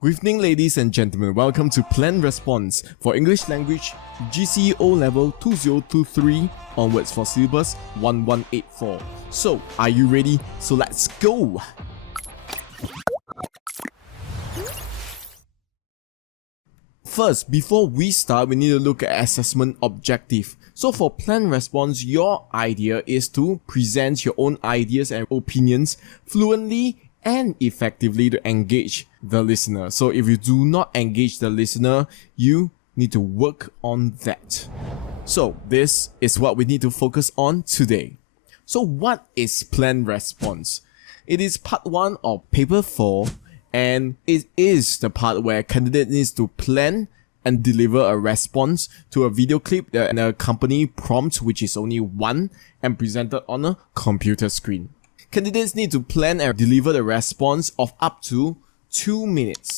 Good evening, ladies and gentlemen. Welcome to Plan Response for English Language GCE O Level 2023 onwards for Syllabus 1184. So, are you ready? So let's go! First, before we start, we need to look at assessment objective. So for plan response, your idea is to present your own ideas and opinions fluently and effectively to engage the listener. So if you do not engage the listener, you need to work on that. So this is what we need to focus on today. So what is plan response? It is part 1 of paper 4, and it is the part where candidate needs to plan and deliver a response to a video clip and a company prompt, which is only one and presented on a computer screen. Candidates need to plan and deliver the response of up to 2 minutes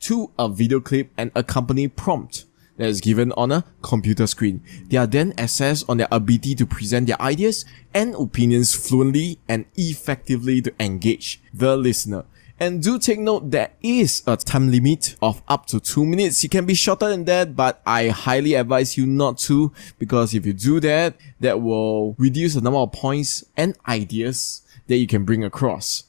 to a video clip and a company prompt that is given on a computer screen. They are then assessed on their ability to present their ideas and opinions fluently and effectively to engage the listener. And do take note, there is a time limit of up to 2 minutes. You can be shorter than that, but I highly advise you not to, because if you do that, that will reduce the number of points and ideas that you can bring across.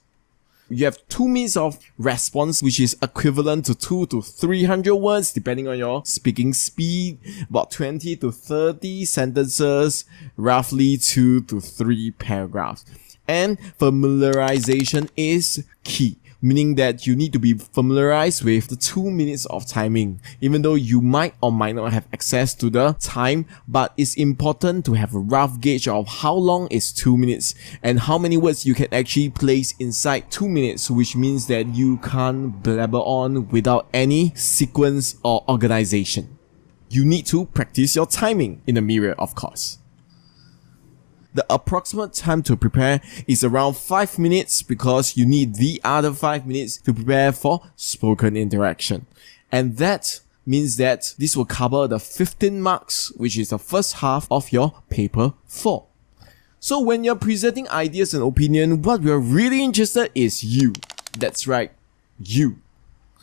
You have 2 minutes of response, which is equivalent to 200 to 300 words, depending on your speaking speed, about 20 to 30 sentences, roughly 2 to 3 paragraphs. And familiarization is key, meaning that you need to be familiarized with the 2 minutes of timing, even though you might or might not have access to the time, but it's important to have a rough gauge of how long is 2 minutes and how many words you can actually place inside 2 minutes, which means that you can't blabber on without any sequence or organization. You need to practice your timing in the mirror, of course. The approximate time to prepare is around 5 minutes, because you need the other 5 minutes to prepare for spoken interaction. And that means that this will cover the 15 marks, which is the first half of your paper 4. So when you're presenting ideas and opinion, what we're really interested is you. That's right, you.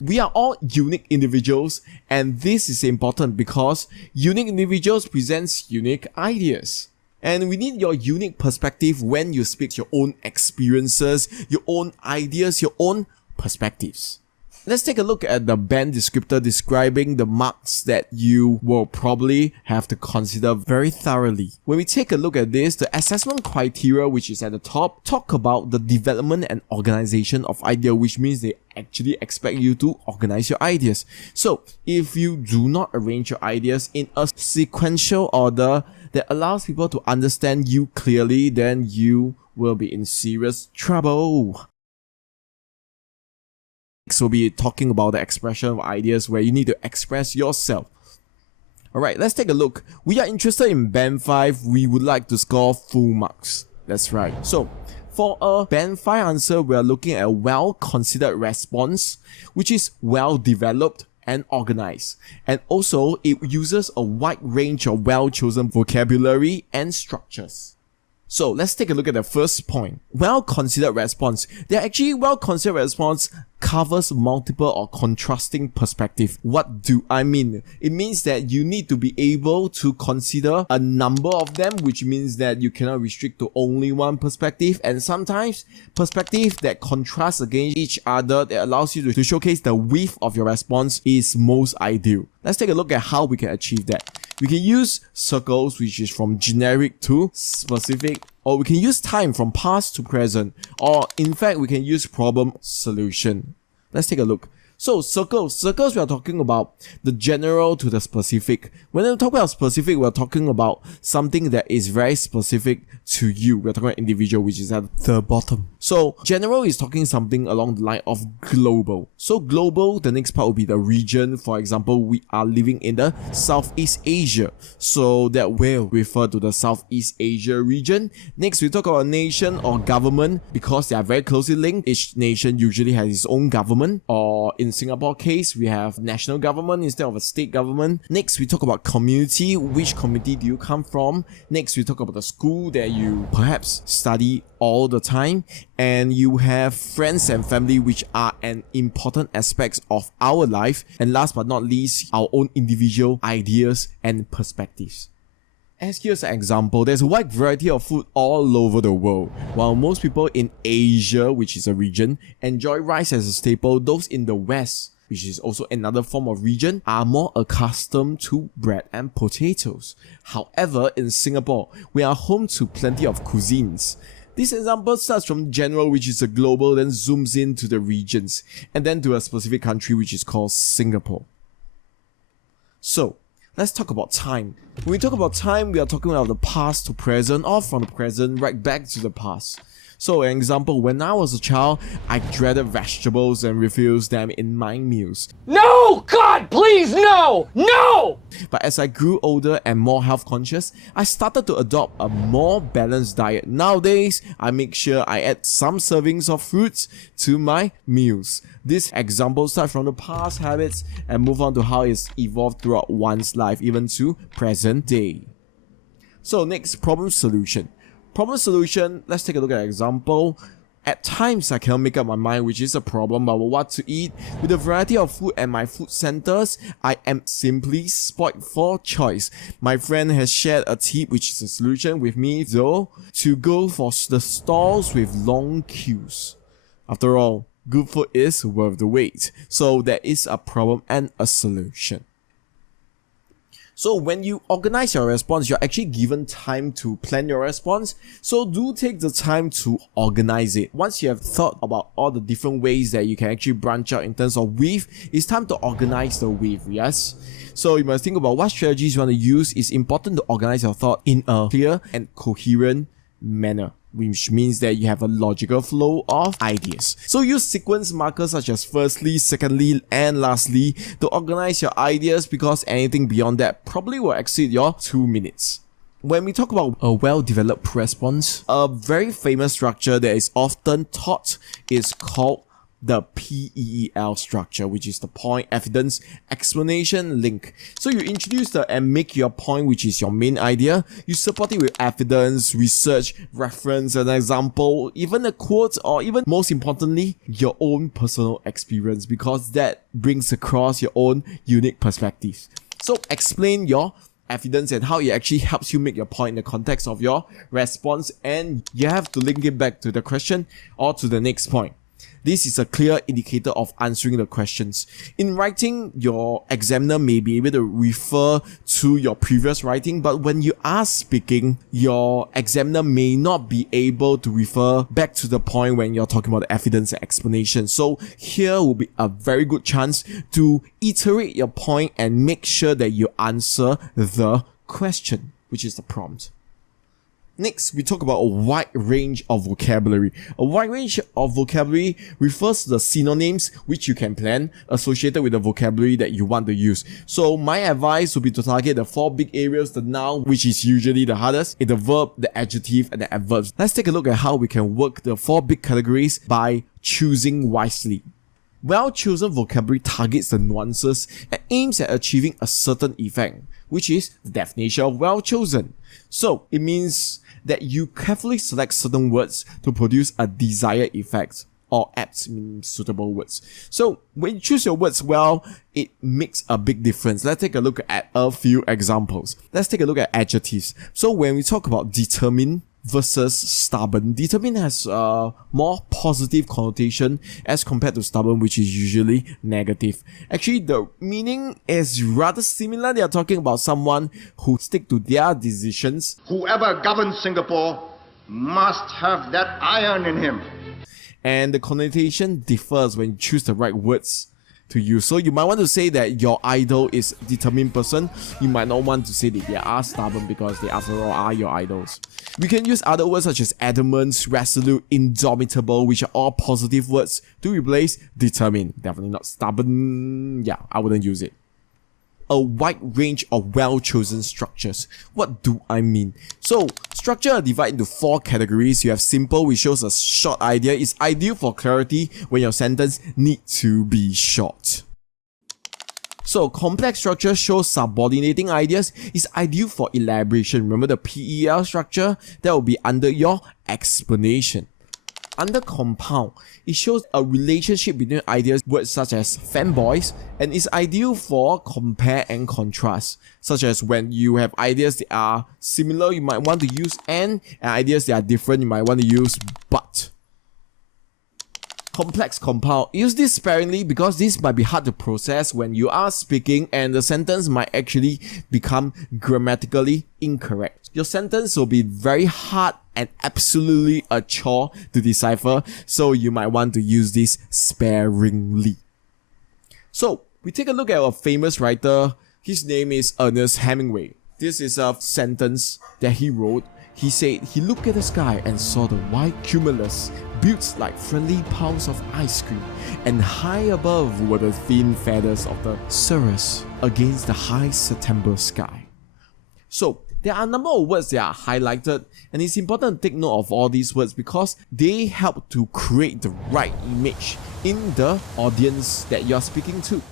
We are all unique individuals, and this is important because unique individuals presents unique ideas. And we need your unique perspective when you speak your own experiences, your own ideas, your own perspectives. Let's take a look at the band descriptor describing the marks that you will probably have to consider very thoroughly. When we take a look at this, the assessment criteria, which is at the top, talk about the development and organization of idea, which means they actually expect you to organize your ideas. So if you do not arrange your ideas in a sequential order that allows people to understand you clearly, then you will be in serious trouble. Next, we'll be talking about the expression of ideas, where you need to express yourself. Alright, let's take a look. We are interested in Band 5. We would like to score full marks. That's right. So, for a Band 5 answer, we are looking at a well-considered response, which is well-developed and organized. And also, it uses a wide range of well-chosen vocabulary and structures. So let's take a look at the first point. Well-considered response. The well-considered response covers multiple or contrasting perspective. What do I mean? It means that you need to be able to consider a number of them, which means that you cannot restrict to only one perspective, and sometimes perspective that contrast against each other that allows you to showcase the width of your response is most ideal. Let's take a look at how we can achieve that. We can use circles, which is from generic to specific, or we can use time from past to present, or in fact we can use problem solution. Let's take a look. So circles we are talking about the general to the specific. When we talk about specific, we're talking about something that is very specific to you. We're talking about individual, which is at the bottom. So general is talking something along the line of global. So global, the next part will be the region. For example, we are living in the Southeast Asia, so that will refer to the Southeast Asia region. Next, we talk about nation or government, because they are very closely linked. Each nation usually has its own government, or in in Singapore case, we have national government instead of a state government. Next, we talk about community. Which community do you come from? Next, we talk about the school that you perhaps study all the time. And you have friends and family, which are an important aspects of our life. And last but not least, our own individual ideas and perspectives. As here's an example, there's a wide variety of food all over the world. While most people in Asia, which is a region, enjoy rice as a staple, those in the West, which is also another form of region, are more accustomed to bread and potatoes. However, in Singapore, we are home to plenty of cuisines. This example starts from general, which is a global, then zooms into the regions, and then to a specific country, which is called Singapore. So, let's talk about time. When we talk about time, we are talking about the past to present, or from the present right back to the past. So, an example, when I was a child, I dreaded vegetables and refused them in my meals. No! God, please, no! No! But as I grew older and more health conscious, I started to adopt a more balanced diet. Nowadays, I make sure I add some servings of fruits to my meals. This example starts from the past habits and move on to how it's evolved throughout one's life, even to present day. So next, problem solution. Problem solution, let's take a look at an example. At times, I cannot make up my mind which is a problem about what to eat. With a variety of food at my food centers, I am simply spoiled for choice. My friend has shared a tip, which is a solution with me though, to go for the stalls with long queues. After all, good food is worth the wait. So there is a problem and a solution. So when you organize your response, you're actually given time to plan your response. So do take the time to organize it. Once you have thought about all the different ways that you can actually branch out in terms of weave, it's time to organize the weave, yes? So you must think about what strategies you want to use. It's important to organize your thought in a clear and coherent manner, which means that you have a logical flow of ideas. So use sequence markers such as firstly, secondly, and lastly to organize your ideas, because anything beyond that probably will exceed your 2 minutes. When we talk about a well-developed response, a very famous structure that is often taught is called the PEEL structure, which is the point, evidence, explanation, link. So you introduce and make your point, which is your main idea. You support it with evidence, research, reference, an example, even a quote, or even most importantly, your own personal experience, because that brings across your own unique perspectives. So explain your evidence and how it actually helps you make your point in the context of your response, and you have to link it back to the question or to the next point. This is a clear indicator of answering the questions. In writing, your examiner may be able to refer to your previous writing, but when you are speaking, your examiner may not be able to refer back to the point when you're talking about the evidence and explanation. So here will be a very good chance to iterate your point and make sure that you answer the question, which is the prompt. Next, we talk about a wide range of vocabulary. A wide range of vocabulary refers to the synonyms which you can plan associated with the vocabulary that you want to use. So my advice would be to target the 4 big areas: the noun, which is usually the hardest, the verb, the adjective, and the adverbs. Let's take a look at how we can work the 4 big categories by choosing wisely. Well-chosen vocabulary targets the nuances and aims at achieving a certain effect, which is the definition of well-chosen. So it means that you carefully select certain words to produce a desired effect, or apt meaning suitable words. So when you choose your words well, it makes a big difference. Let's take a look at a few examples. Let's take a look at adjectives. So when we talk about determined versus stubborn, determined has a more positive connotation as compared to stubborn, which is usually negative. Actually, the meaning is rather similar. They are talking about someone who stick to their decisions. Whoever governs Singapore must have that iron in him. And the connotation differs when you choose the right words to use. So you might want to say that your idol is a determined person. You might not want to say that they are stubborn, because they after all are your idols. We can use other words such as adamant, resolute, indomitable, which are all positive words, to replace determined. Definitely not stubborn. Yeah, I wouldn't use it. a wide range of well-chosen structures. What do I mean? So, structure are divided into 4 categories. You have simple, which shows a short idea. It's ideal for clarity when your sentence needs to be short. So, complex structure shows subordinating ideas. Is ideal for elaboration. Remember the PEL structure? That will be under your explanation. Under compound, it shows a relationship between ideas, words such as fanboys, and is ideal for compare and contrast, such as when you have ideas that are similar, you might want to use and ideas that are different, you might want to use but. Complex compound. Use this sparingly because this might be hard to process when you are speaking and the sentence might actually become grammatically incorrect. Your sentence will be very hard and absolutely a chore to decipher, so you might want to use this sparingly. So, we take a look at a famous writer. His name is Ernest Hemingway. This is a sentence that he wrote. He said he looked at the sky and saw the white cumulus built like friendly piles of ice cream, and high above were the thin feathers of the cirrus against the high September sky. So, there are a number of words that are highlighted, and it's important to take note of all these words because they help to create the right image in the audience that you're speaking to.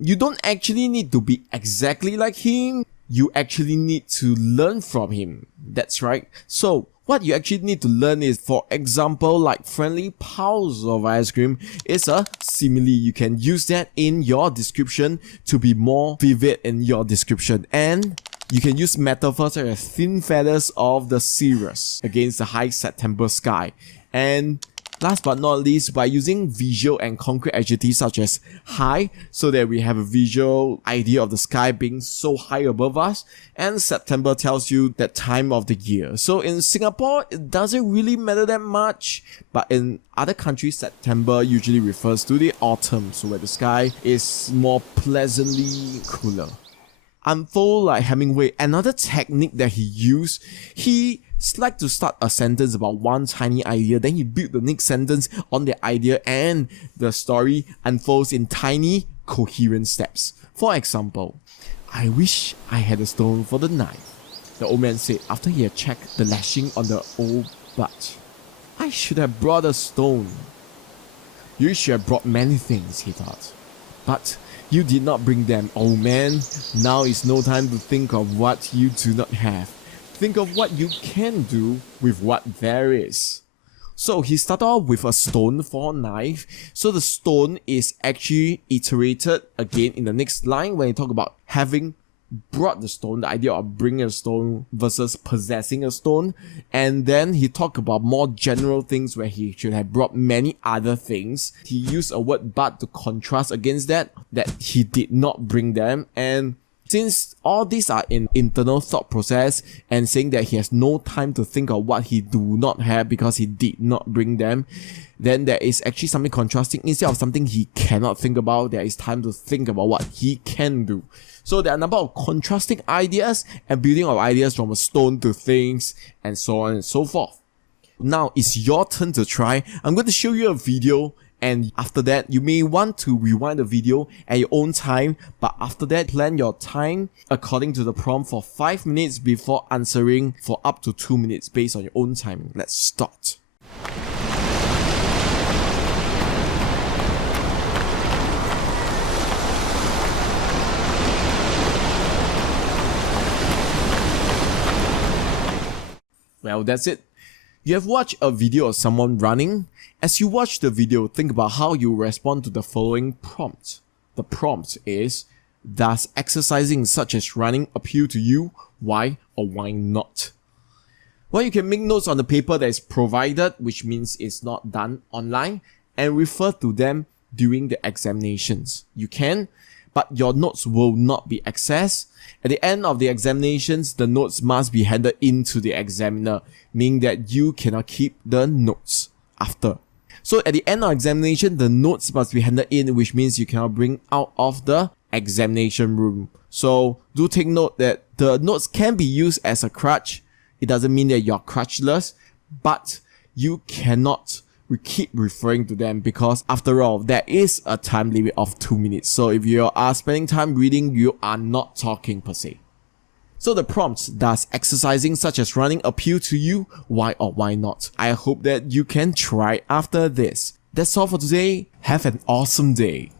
You don't actually need to be exactly like him, you actually need to learn from him. That's right. So, what you actually need to learn is, for example, like friendly piles of ice cream is a simile. You can use that in your description to be more vivid in your description. And you can use metaphors such as thin feathers of the cirrus against the high September sky. And last but not least, by using visual and concrete adjectives such as high, so that we have a visual idea of the sky being so high above us, and September tells you that time of the year. So in Singapore, it doesn't really matter that much, but in other countries, September usually refers to the autumn, so where the sky is more pleasantly cooler. Unfold like Hemingway. Another technique that he used, he liked to start a sentence about one tiny idea, then he built the next sentence on the idea, and the story unfolds in tiny, coherent steps. For example, I wish I had a stone for the knife, the old man said after he had checked the lashing on the old butt. I should have brought a stone. You should have brought many things, he thought. But you did not bring them, old man. Now is no time to think of what you do not have. Think of what you can do with what there is. So he started off with a stone for a knife. So the stone is actually iterated again in the next line when you talk about having brought the stone, the idea of bringing a stone versus possessing a stone. And then he talked about more general things where he should have brought many other things. He used a word but to contrast against that he did not bring them. And since all these are in internal thought process and saying that he has no time to think of what he do not have because he did not bring them, then there is actually something contrasting. Instead of something he cannot think about, there is time to think about what he can do. So there are a number of contrasting ideas and building of ideas from a stone to things and so on and so forth. Now it's your turn to try. I'm going to show you a video, and after that you may want to rewind the video at your own time, but after that plan your time according to the prompt for 5 minutes before answering for up to 2 minutes based on your own timing. Let's start. Well, that's it. You have watched a video of someone running. As you watch the video, think about how you respond to the following prompt. The prompt is, does exercising such as running appeal to you? Why or why not? Well, you can make notes on the paper that is provided, which means it's not done online, and refer to them during the examinations. You can, but your notes will not be accessed. At the end of the examinations, the notes must be handed in to the examiner, meaning that you cannot keep the notes after. So at the end of examination, the notes must be handed in, which means you cannot bring out of the examination room. So do take note that the notes can be used as a crutch. It doesn't mean that you're crutchless, but you cannot we keep referring to them because after all, there is a time limit of 2 minutes. So if you are spending time reading, you are not talking per se. So the prompts, does exercising such as running appeal to you? Why or why not? I hope that you can try after this. That's all for today. Have an awesome day.